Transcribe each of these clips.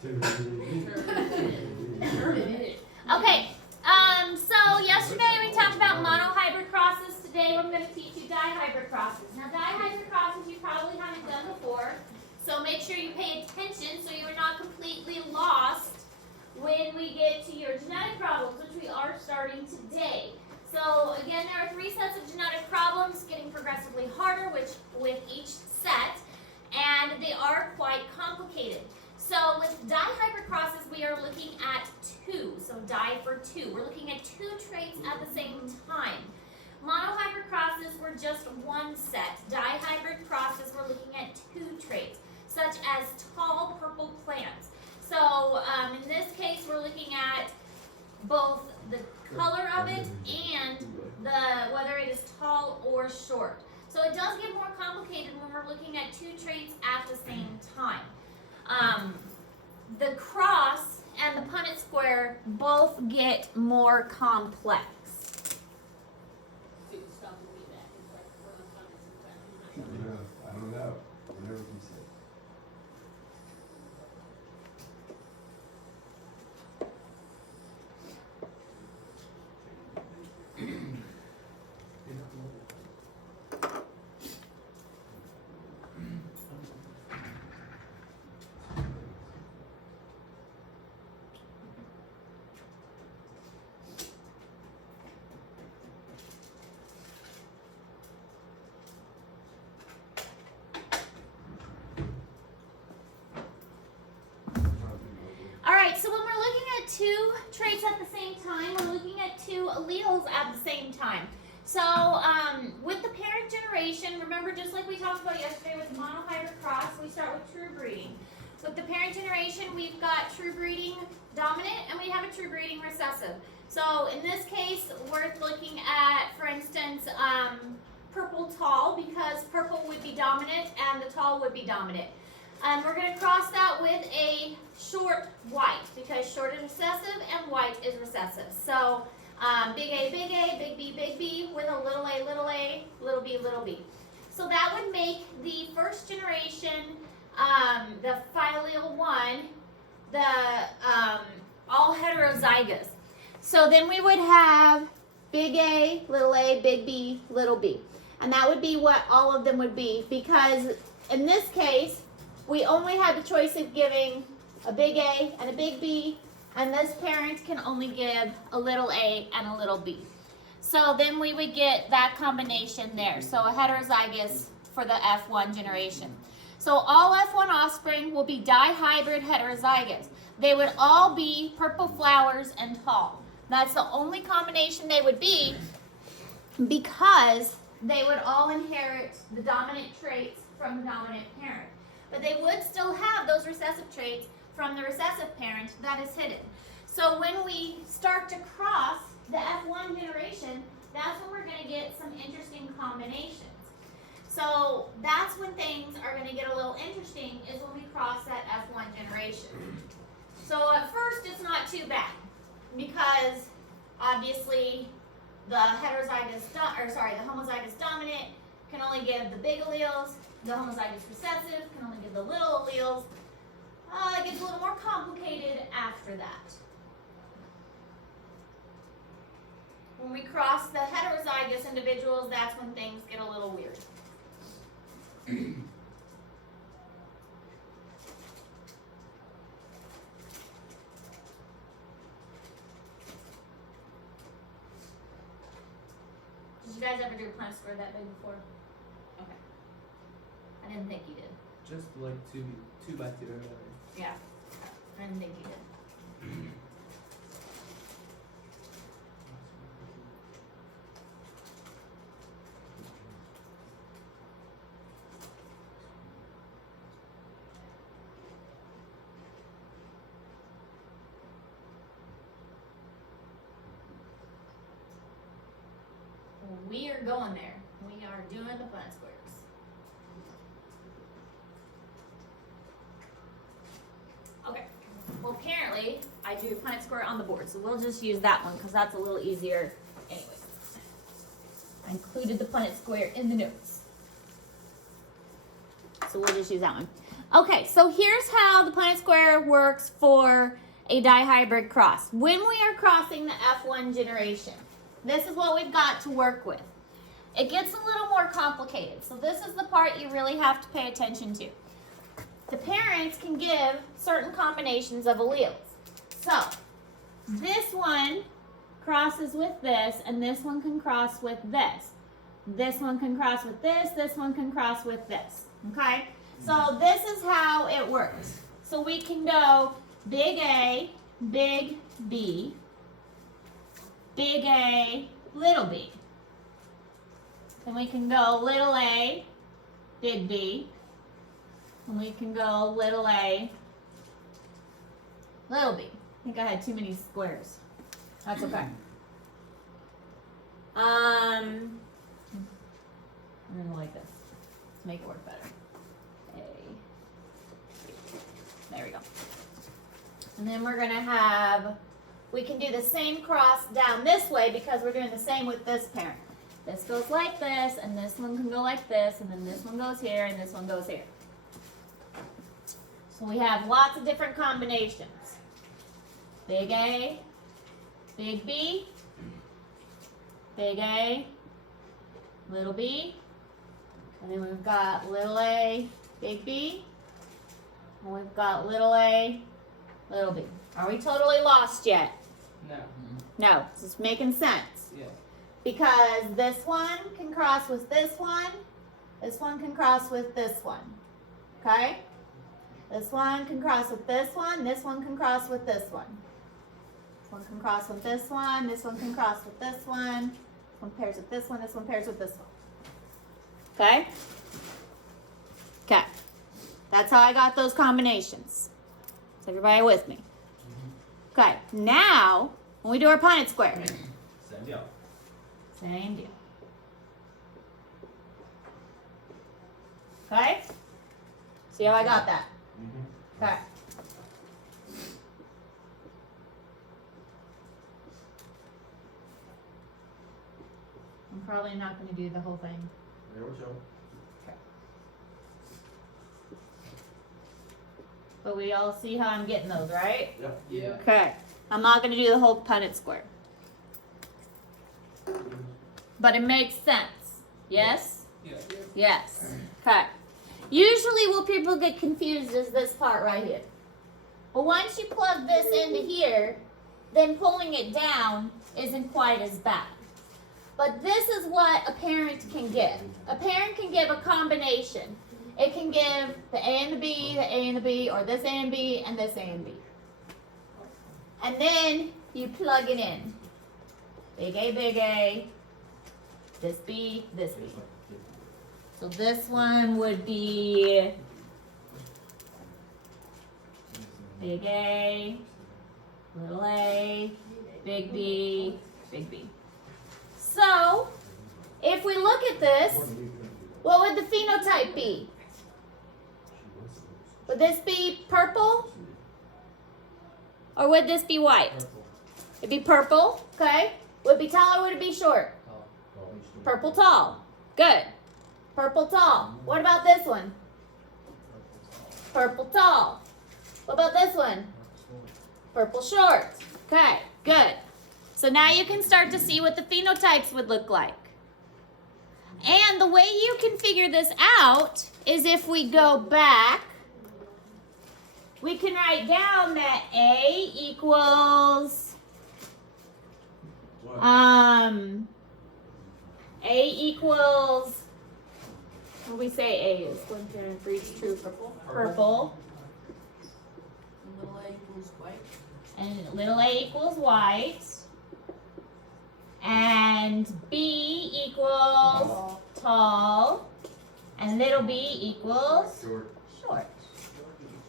Okay, so yesterday we talked about monohybrid crosses. Today I'm going to teach you dihybrid crosses. Now dihybrid crosses you probably haven't done before, so make sure you pay attention so you're not completely lost when we get to your genetic problems, which we are starting today. So again, there are 3 sets of genetic problems, getting progressively harder with each set, and they are quite complicated. So with dihybrid crosses, we are looking at 2. So di for 2. We're looking at 2 traits at the same time. Monohybrid crosses were just 1 set. Dihybrid crosses, we're looking at 2 traits, such as tall purple plants. So in this case, we're looking at both the color of it and whether it is tall or short. So it does get more complicated when we're looking at 2 traits at the same time. The cross and the Punnett square both get more complex. I don't know. Whatever you say. So when we're looking at 2 traits at the same time, we're looking at 2 alleles at the same time. So with the parent generation, remember just like we talked about yesterday with the monohybrid cross, we start with true breeding. With the parent generation, we've got true breeding dominant and we have a true breeding recessive. So in this case, we're looking at, for instance, purple tall, because purple would be dominant and the tall would be dominant. And we're going to cross that with a short white, because short is recessive and white is recessive. So big A, big B, with a, little b, little b. So that would make the first generation, the phyllyle 1, the all heterozygous. So then we would have big A, big B, little b. And that would be what all of them would be, because in this case, we only had the choice of giving a big A and a big B, and this parent can only give a little a and a little b. So then we would get that combination there. So a heterozygous for the F1 generation. So all F1 offspring will be dihybrid heterozygous. They would all be purple flowers and tall. That's the only combination they would be, because they would all inherit the dominant traits from the dominant parent. But they would still have those recessive traits from the recessive parent that is hidden. So when we start to cross the F1 generation, that's when we're going to get some interesting combinations. So that's when things are going to get a little interesting, is when we cross that F1 generation. So at first it's not too bad, because obviously the homozygous dominant can only give the big alleles. The homozygous recessive can only give the little alleles. It gets a little more complicated after that. When we cross the heterozygous individuals, that's when things get a little weird. Did you guys ever do a Punnett square that big before? Okay. I didn't think you did. Just like 2 by 2 or whatever. Yeah. I didn't think you did. We are going there. We are doing the Punnett squares. Okay. Well, apparently, I do Punnett square on the board, so we'll just use that one because that's a little easier anyway. I included the Punnett square in the notes. So we'll just use that one. Okay, so here's how the Punnett square works for a dihybrid cross. When we are crossing the F1 generation, this is what we've got to work with. It gets a little more complicated, so this is the part you really have to pay attention to. The parents can give certain combinations of alleles. So, this one crosses with this, and this one can cross with this. This one can cross with this one can cross with this, okay? So this is how it works. So we can go big A, big B, big A, little b. Then we can go little a, big B. And we can go little a, little b. I think I had too many squares. That's okay. I'm gonna like this to make it work better. There we go. And then we're gonna have, we can do the same cross down this way because we're doing the same with this parent. This goes like this, and this one can go like this, and then this one goes here, and this one goes here. So we have lots of different combinations. Big A, big B, big A, little b, and then we've got little a, big B, and we've got little a, little b. Are we totally lost yet? No. No, this is making sense. Yeah. Because this one can cross with this one can cross with this one, okay? This one can cross with this one can cross with this one. This one can cross with this one can cross with this one pairs with this one pairs with this one. Okay? Okay. That's how I got those combinations. Is everybody with me? Okay, now, when we do our Punnett square. Same deal. Same deal. Okay? See how I got that? Okay. I'm probably not going to do the whole thing. There we go. But we all see how I'm getting those, right? Yep. Yeah. Okay. I'm not going to do the whole Punnett square. But it makes sense. Yes? Yeah. Yes. Okay. Usually what people get confused is this part right here. But once you plug this into here, then pulling it down isn't quite as bad. But this is what a parent can give. A parent can give a combination. It can give the A and the B, or this A and B, and this A and B. And then you plug it in. Big A, this B, this B. So this one would be big A, little a, big B, big B. So, if we look at this, what would the phenotype be? Would this be purple? Or would this be white? It'd be purple, okay? Would it be tall or would it be short? Purple tall. Good. Purple tall. What about this one? Purple tall. What about this one? Purple short. Okay, good. So now you can start to see what the phenotypes would look like. And the way you can figure this out is if we go back, we can write down that A equals, what do we say A is? One parent for each true purple. Little a equals white. And little a equals white. And B equals tall. And little b equals short.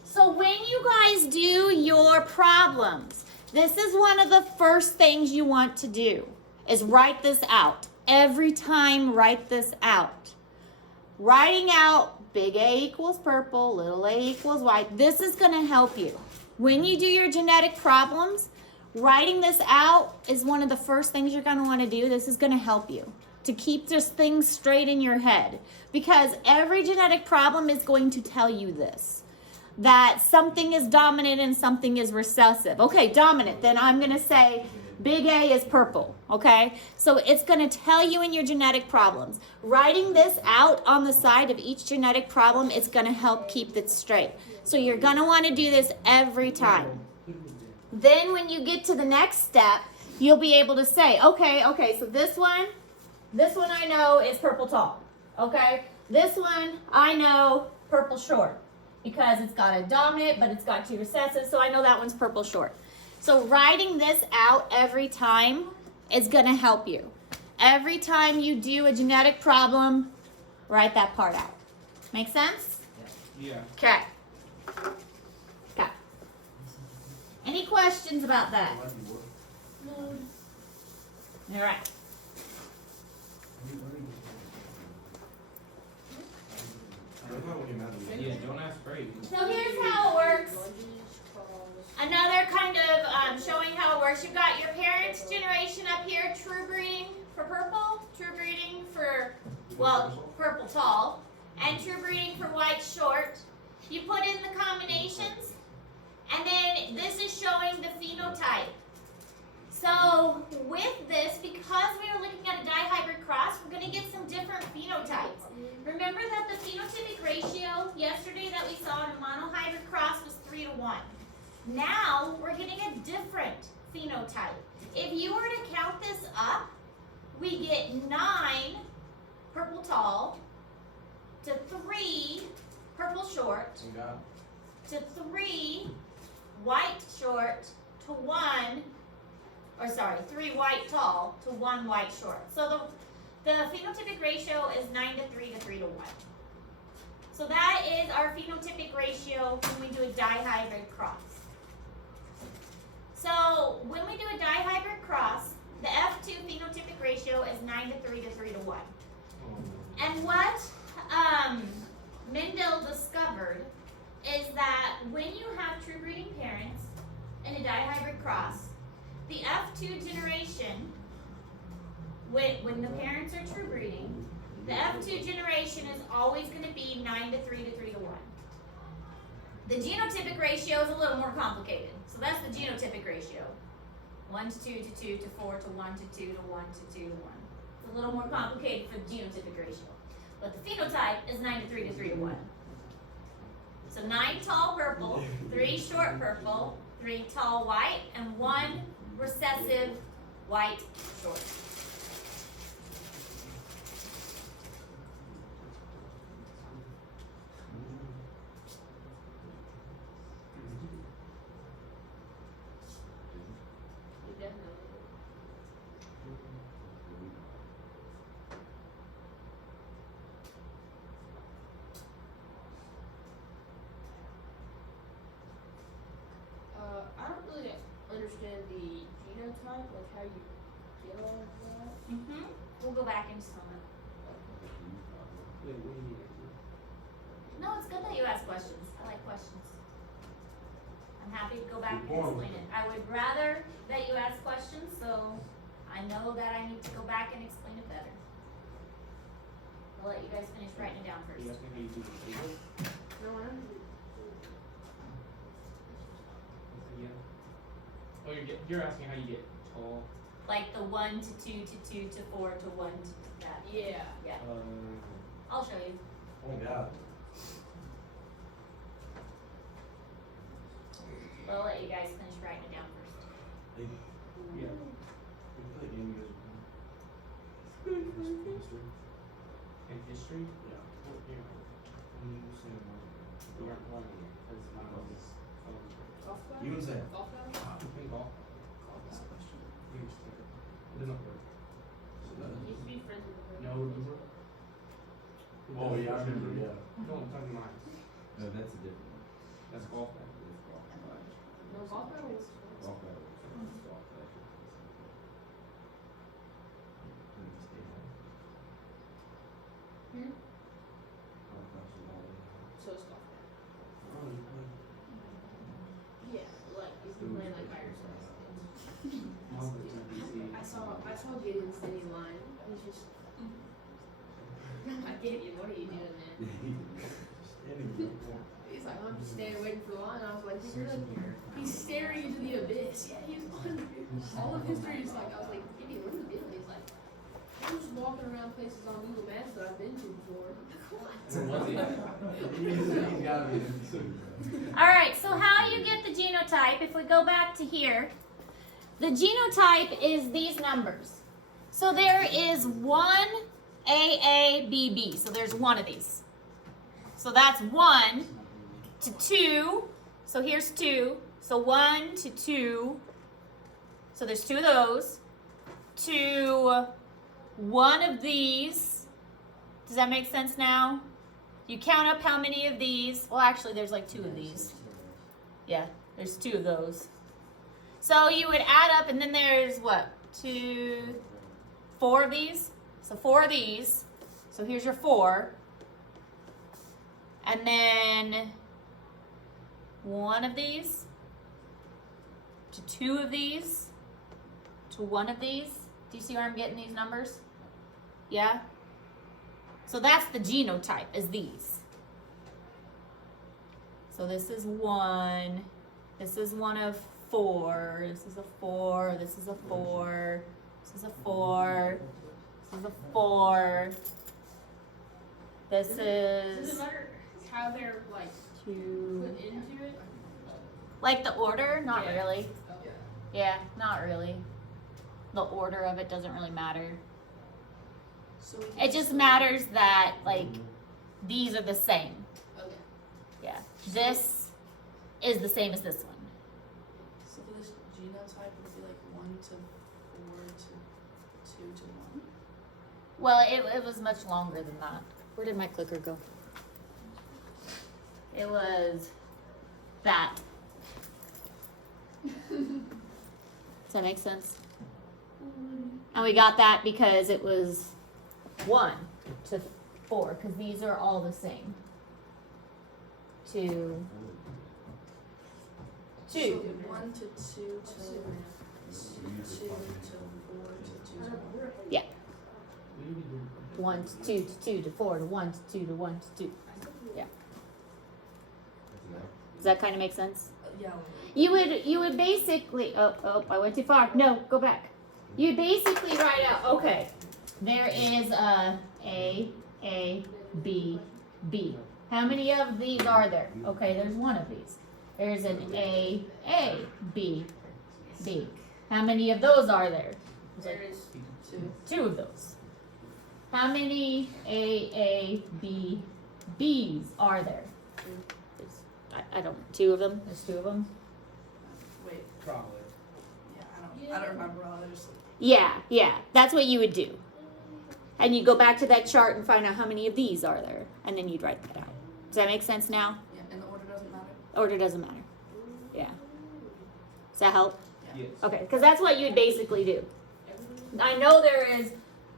So when you guys do your problems, this is one of the first things you want to do, is write this out. Every time, write this out. Writing out big A equals purple, little a equals white, this is going to help you. When you do your genetic problems, writing this out is one of the first things you're going to want to do. This is going to help you to keep just things straight in your head, because every genetic problem is going to tell you this. that something is dominant and something is recessive. Okay, dominant, then I'm going to say big A is purple, okay? So it's going to tell you in your genetic problems. Writing this out on the side of each genetic problem is going to help keep it straight. So you're going to want to do this every time. Then when you get to the next step, you'll be able to say, okay, so this one I know is purple tall, okay? This one I know purple short because it's got a dominant, but it's got 2 recessive, so I know that one's purple short. So writing this out every time is going to help you. Every time you do a genetic problem, write that part out. Make sense? Yeah. Okay. Okay. Any questions about that? No. All right. Yeah, don't ask crazy. So here's how it works. Another kind of showing how it works. You've got your parents' generation up here, true breeding for purple, true breeding for, well, purple tall, and true breeding for white short. You put in the combinations, and then this is showing the phenotype. So with this, because we are looking at a dihybrid cross, we're going to get some different phenotypes. Remember that the phenotypic ratio yesterday that we saw in a monohybrid cross was 3:1. Now we're getting a different phenotype. If you were to count this up, we get 9 purple tall to 3 purple short to 3 white short to 3 white tall to 1 white short. So the phenotypic ratio is 9 to 3 to 3 to 1. So that is our phenotypic ratio when we do a dihybrid cross. So when we do a dihybrid cross, the F2 phenotypic ratio is 9 to 3 to 3 to 1. And what Mendel discovered is that when you have true breeding parents in a dihybrid cross, the F2 generation, when the parents are true breeding, the F2 generation is always going to be 9 to 3 to 3 to 1. The genotypic ratio is a little more complicated. So that's the genotypic ratio. 1 to 2 to 2 to 4 to 1 to 2 to 1 to 2 to 1. It's a little more complicated for the genotypic ratio. But the phenotype is 9 to 3 to 3 to 1. So 9 tall purple, 3 short purple, 3 tall white, and 1 recessive white short. I don't really understand the genotype, like how you get all of that. We'll go back in just a moment. Wait, what do you need? No, it's good that you ask questions. I like questions. I'm happy to go back and Good point. explain it. I would rather that you ask questions so I know that I need to go back and explain it better. I'll let you guys finish writing it down Are first. you asking how you do the table? No, I don't know. Yeah. Oh, you're asking how you get tall. Like the 1 to 2 to 2 to 4 to 1 to that. Yeah. Yeah. I'll show you. Oh, God. But I'll let you guys finish writing it down first. Yeah. We play a game you guys history? In history? Yeah. What year? We aren't playing it because my is. Golf clap? You and Sam. Golf clap? You can golf. You can just take it. It doesn't work. You used to be friends with her. No, remember? Oh, yeah, I remember, yeah. No, I'm talking mine. No, that's a different one. That's golf bag. No, golf clap was. Golf bag. Hmm? So it's golf clap. Yeah, like, if you play like by yourself. I saw Jaden standing in line. He's just. I get you. What are you doing, man? He's like, I'm just standing waiting for the line. I was like, dude, you're like, he's staring into the abyss. Yeah, he's on all of history. Is like, I was like, Gideon, what's the deal? He's like, I'm just walking around places on Google Maps that I've been to before. He's gotta be there. All right, so how you get the genotype, if we go back to here, the genotype is these numbers. So there is one AABB, so there's one of these. So that's 1 to 2, so here's 2. So 1 to 2, so there's 2 of those, to 1 of these. Does that make sense now? You count up how many of these. Well, actually, there's like 2 of these. Yeah, there's 2 of those. So you would add up, and then there's what? 2, 4 of these. So 4 of these. So here's your 4. And then 1 of these, to 2 of these, to 1 of these. Do you see where I'm getting these numbers? Yeah? So that's the genotype, is these. So this is 1. This is 1 of 4. This is a 4. This is a 4. This is a 4. This is a 4. This Does is it matter how they're like 2. put into it? Like the order? Not Yeah. really. Yeah, not really. The order of it doesn't really matter. So we can It just matters that, like, these are the same. Okay. Yeah. This is the same as this one. So for this genotype, it would be like 1 to 4 to 2 to 1. Well, it was much longer than that. Where did my clicker go? It was that. Does that make sense? And we got that because it was 1 to 4, because these are all the same. 2, 2. So 1 to 2 to 2 to 4 to 2 to 1. Yeah. 1 to 2 to 2 to 4 to 1 to 2 to 1 to 2. Yeah. Does that kind of make sense? Yeah. You would basically I went too far. No, go back. You basically write out, okay, there is a B, B. How many of these are there? Okay, there's 1 of these. There's an A, B, B. How many of those are there? There is 2. 2 of those. How many A, B, B's are there? I don't, 2 of them? There's 2 of them? Wait. Probably. Yeah, I don't remember all those. Yeah, that's what you would do. And you go back to that chart and find out how many of these are there, and then you'd write that out. Does that make sense now? Yeah, and the order doesn't matter. Order doesn't matter. Yeah. Does that help? Yes. Okay, because that's what you'd basically do. I know there is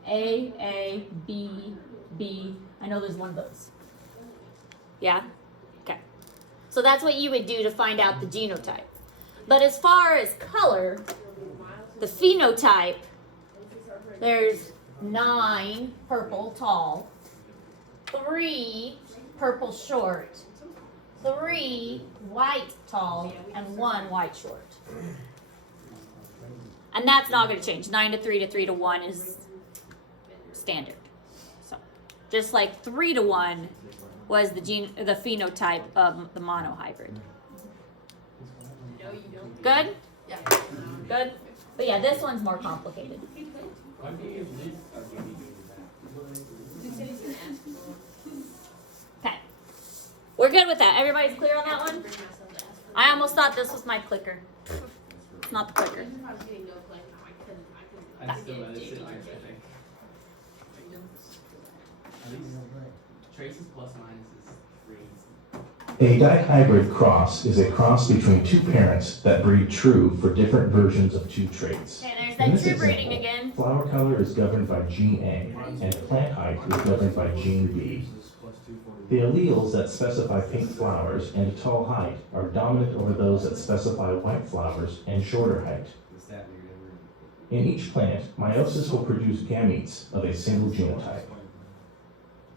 A, B, B. I know there's 1 of those. Yeah? Okay. So that's what you would do to find out the genotype. But as far as color, the phenotype, there's 9 purple tall, 3 purple short, 3 white tall, and 1 white short. And that's not going to change. 9 to 3 to 3 to 1 is standard. So, just like 3 to 1 was the phenotype of the monohybrid. no, you don't. Good? Yeah. Good? But yeah, this one's more complicated. Why do you use this? Or do you need to use that? He said he's gonna ask for Okay. We're good with that. Everybody's clear on that one? bring myself to ask for I almost thought this was my clicker. It's not the clicker. Even if I was getting no play, no, I couldn't. I'd still rather sit like that, I think. At least traces plus minus is 3. A dihybrid cross is a cross between 2 parents that breed true for different versions of 2 traits. Okay, there's In that this true breeding example, again. flower color is governed by gene A, and plant height is governed by gene B. The alleles that specify pink flowers and a tall height are dominant over those that specify white flowers and shorter height. In each plant, meiosis will produce gametes of a single genotype.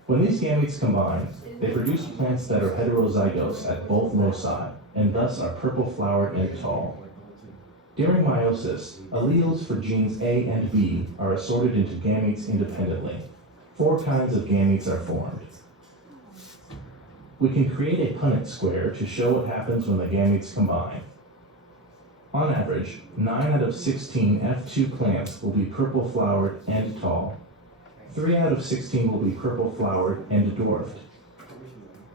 When these gametes combine, They produce plants that are heterozygous at both loci, and thus are purple-flowered and tall. During meiosis, alleles for genes A and B are assorted into gametes independently. 4 kinds of gametes are formed. We can create a Punnett square to show what happens when the gametes combine. On average, 9 out of 16 F2 plants will be purple-flowered and tall. 3 out of 16 will be purple-flowered and dwarfed.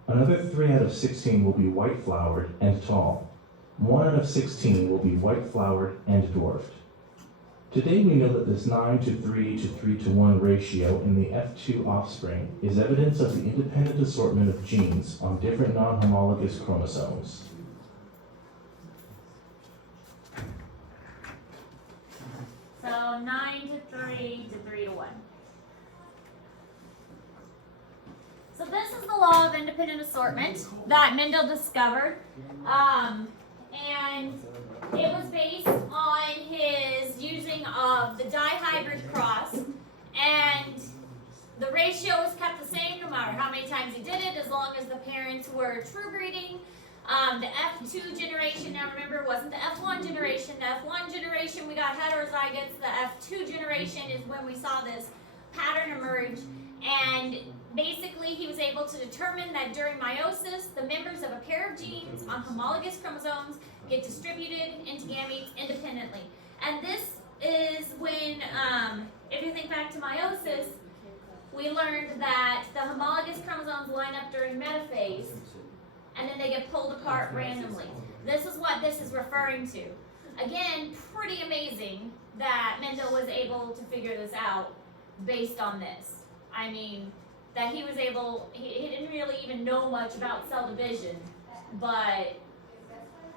Another 3 out of 16 will be white-flowered and tall. 1 out of 16 will be white-flowered and dwarfed. Today we know that this 9:3 to 3:1 ratio in the F2 offspring is evidence of the independent assortment of genes on different non-homologous chromosomes. So 9:3 to 3:1. So this is the law of independent assortment that Mendel discovered. And it was based on his using of the dihybrid cross, and the ratio was kept the same no matter how many times he did it, as long as the parents were true breeding. The F2 generation, now remember, wasn't the F1 generation. The F1 generation, we got heterozygotes. The F2 generation is when we saw this pattern emerge. And basically, he was able to determine that during meiosis, the members of a pair of genes on homologous chromosomes get distributed into gametes independently. And this is when, if you think back to meiosis, we learned that the homologous chromosomes line up during metaphase, and then they get pulled apart randomly. This is what this is referring to. Again, pretty amazing that Mendel was able to figure this out based on this. I mean, that he was able, he didn't really even know much about cell division, but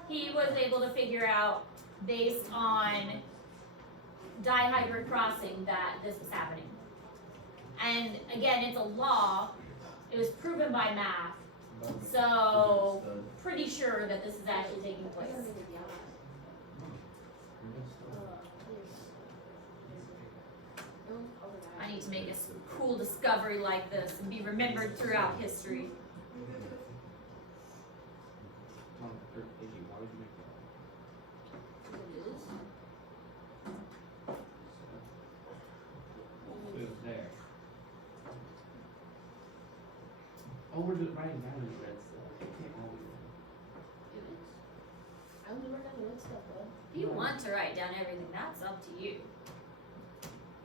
he was able to figure out based on dihybrid crossing that this was happening. And again, it's a law. It was proven by math. So, pretty sure that this is actually taking place. I need to make a cool discovery like this and be remembered throughout history. Why would you make that? It was there. Oh, we're just writing down the red stuff. It can't all be red. I only wrote down the red stuff, bud. If you want to write down everything, that's up to you.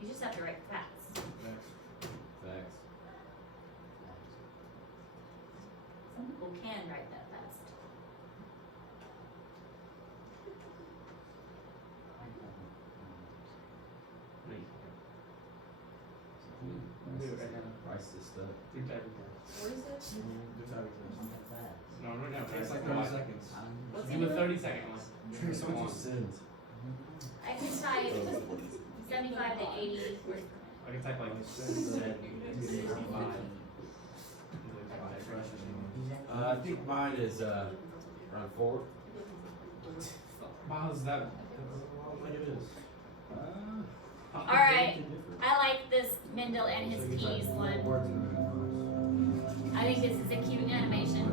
You just have to write facts. Facts. Some people can write that fast. Do it right now. Price this stuff. Do everything. What is it? No, right now. It's It's like like 30 30 seconds. What's Do in the it? 30-second one. Trace, what you said. I can type 75 to 80 words per minute. I can type like 65. I think mine is, around 4. Wow, is that? Like it is. All right. I like this Mendel and his keys one. I think this is a cute animation.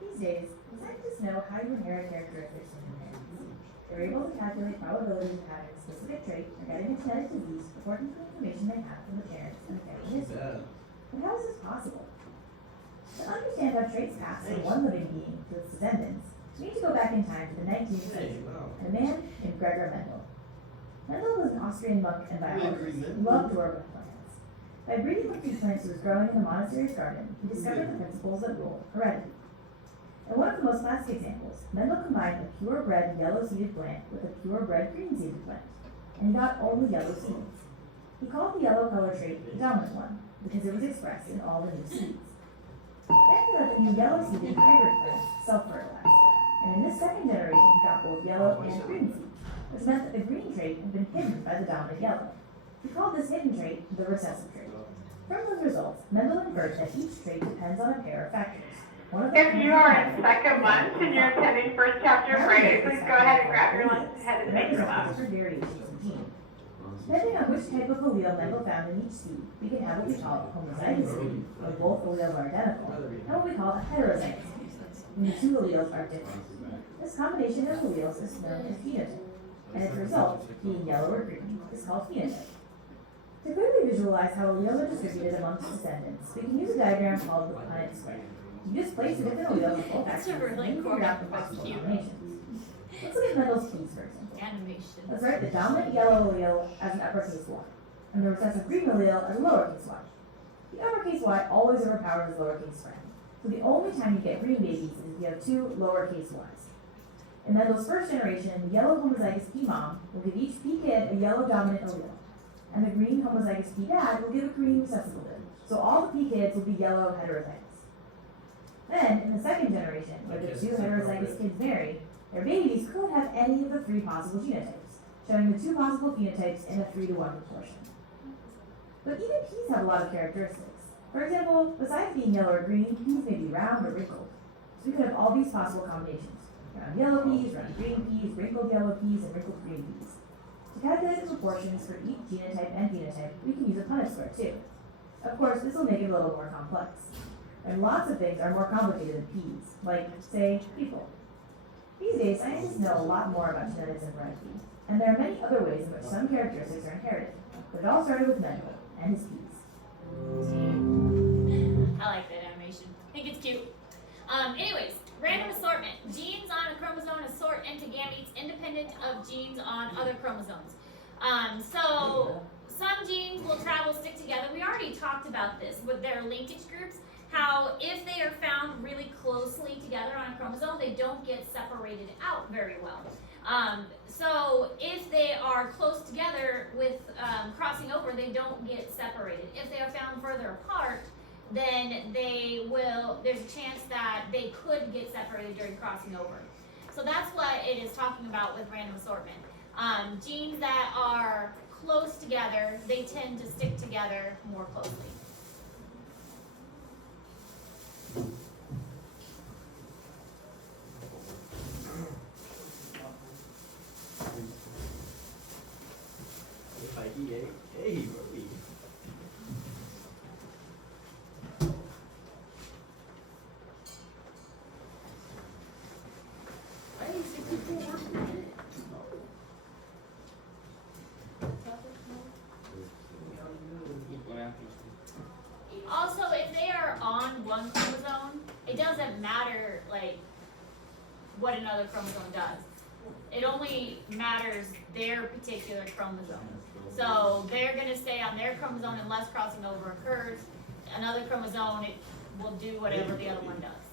These days, scientists know how you inherit characteristics from your parents. They're able to calculate probabilities of having a specific trait or getting a genetic disease according to the information they have from the parents and the family history. But how is this possible? To understand how traits pass from one living being to its descendants, we need to go back in time to the 19th century and a man named Gregor Mendel. Mendel was an Austrian monk and biologist who loved to work with plants. By breeding with these plants he was growing in the monastery's garden, he discovered the principles that rule heredity. In one of the most classic examples, Mendel combined a purebred yellow-seeded plant with a purebred green-seeded plant, and he got all the yellow seeds. He called the yellow color trait the dominant one, because it was expressed in all the new seeds. Then he let the new yellow-seeded hybrid plant self-fertilize, and in this second generation he got both yellow and green seeds, which meant that the green trait had been hidden by the dominant yellow. He called this hidden trait the recessive trait. From those results, Mendel inferred that each trait depends on a pair of factors. One of If you are in second month and you're attending first chapter Friday, please go ahead and grab your lunch and head to the bakery lab. different variations of genes. Depending on which type of allele Mendel found in each seed, we can have what we call a homozygous seed, where both alleles are identical, and what we call a heterozygous seed, when the two alleles are different. This combination of alleles is known as phenotype, and its result, being yellow or green, is called phenotype. To clearly visualize how alleles are distributed amongst descendants, we can use a diagram called the Punnett square. You just place the different alleles of both axes and then figure out the possible combinations. Let's look at Mendel's keys, for example. Animation. Let's write the dominant yellow allele as an uppercase Y, and the recessive green allele as a lowercase y. The uppercase y always overpowers the lowercase friend, so the only time you get green babies is if you have two lowercase y's. In Mendel's first generation, the yellow homozygous P mom will give each P kid a yellow dominant allele, and the green homozygous P dad will give a green recessive allele, so all the P kids will be yellow heterozygous. Then, in the second generation, where the two heterozygous kids marry, their babies could have any of the three possible genotypes, showing the two possible phenotypes in a 3-to-1 proportion. But even peas have a lot of characteristics. For example, besides being yellow or green, peas may be round or wrinkled. So we could have all these possible combinations: round yellow peas, round green peas, wrinkled yellow peas, and wrinkled green peas. To calculate the proportions for each genotype and phenotype, we can use a Punnett square too. Of course, this will make it a little more complex. And lots of things are more complicated than peas, like, say, people. These days, scientists know a lot more about genetics and variety, and there are many other ways in which some characteristics are inherited. But it all started with Mendel and his peas. I like that animation. I think it's cute. Anyways, random assortment. Genes on a chromosome assort into gametes independent of genes on other chromosomes. So some genes will stick together. We already talked about this with their linkage groups. How if they are found really closely together on a chromosome, they don't get separated out very well. So if they are close together with crossing over, they don't get separated. If they are found further apart, then there's a chance that they could get separated during crossing over. So that's what it is talking about with random assortment. Genes that are close together, they tend to stick together more closely. Hey, 64. Also, if they are on one chromosome, it doesn't matter like what another chromosome does. It only matters their particular chromosome. So they're going to stay on their chromosome unless crossing over occurs. Another chromosome, it will do whatever the other one does.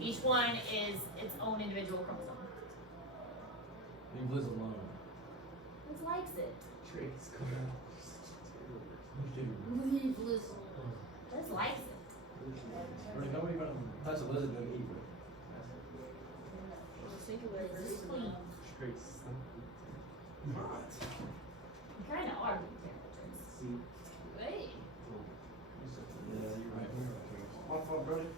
Each one is its own individual chromosome. Leave Liz alone. Liz likes it. Trace, come on. Leave Liz. Liz likes it. Nobody but touch a lizard don't eat it. Liz is clean. Trace. You kind of are being careful, Hey. Yeah, you're right. My fault, brother.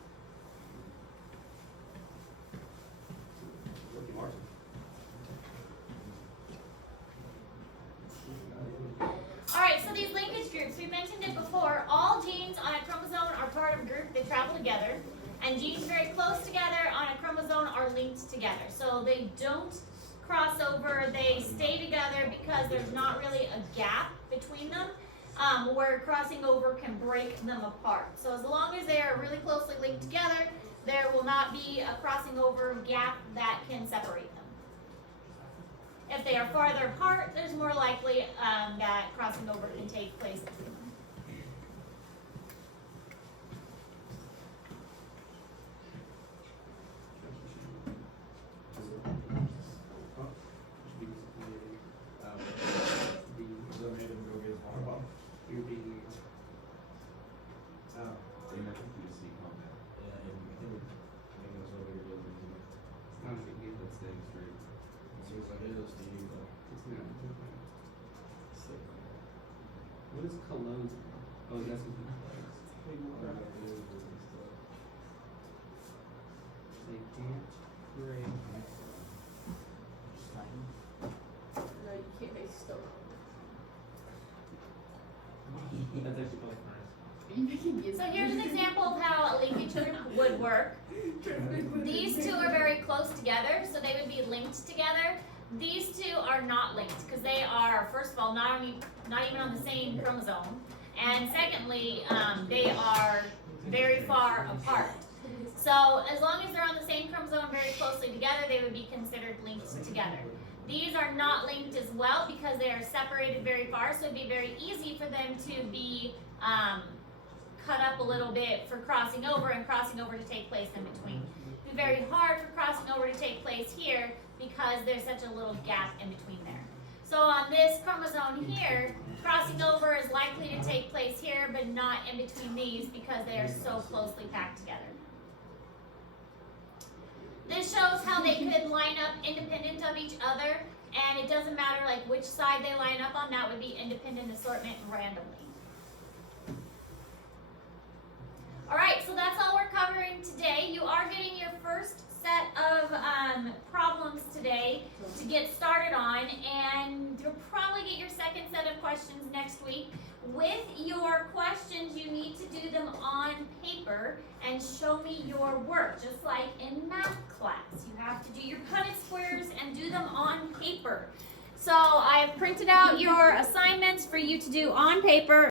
Alright, so these linkage groups, we mentioned it before, all genes on a chromosome are part of a group, they travel together, and genes very close together on a chromosome are linked together. So they don't cross over, they stay together because there's not really a gap between them where crossing over can break them apart. So as long as they are really closely linked together, there will not be a crossing over gap that can separate them. If they are farther apart, there's more likely that crossing over can take place between them. What is cologne? Oh, that's they can't break. No, you can't make stone. That's actually probably nice. Are you making it? So here's an example of how a linkage would work. These two are very close together, so they would be linked together. These two are not linked because they are, first of all, not even on the same chromosome, and secondly, they are very far apart. So as long as they're on the same chromosome very closely together, they would be considered linked together. These are not linked as well because they are separated very far, so it'd be very easy for them to be cut up a little bit for crossing over and crossing over to take place in between. It'd be very hard for crossing over to take place here because there's such a little gap in between there. So on this chromosome here, crossing over is likely to take place here, but not in between these because they are so closely packed together. This shows how they could line up independent of each other, and it doesn't matter like which side they line up on, that would be independent assortment randomly. Alright, so that's all we're covering today. You are getting your first set of problems today to get started on, and you'll probably get your second set of questions next week. With your questions, you need to do them on paper and show me your work, just like in math class. You have to do your Punnett squares and do them on paper. So I have printed out your assignments for you to do on paper.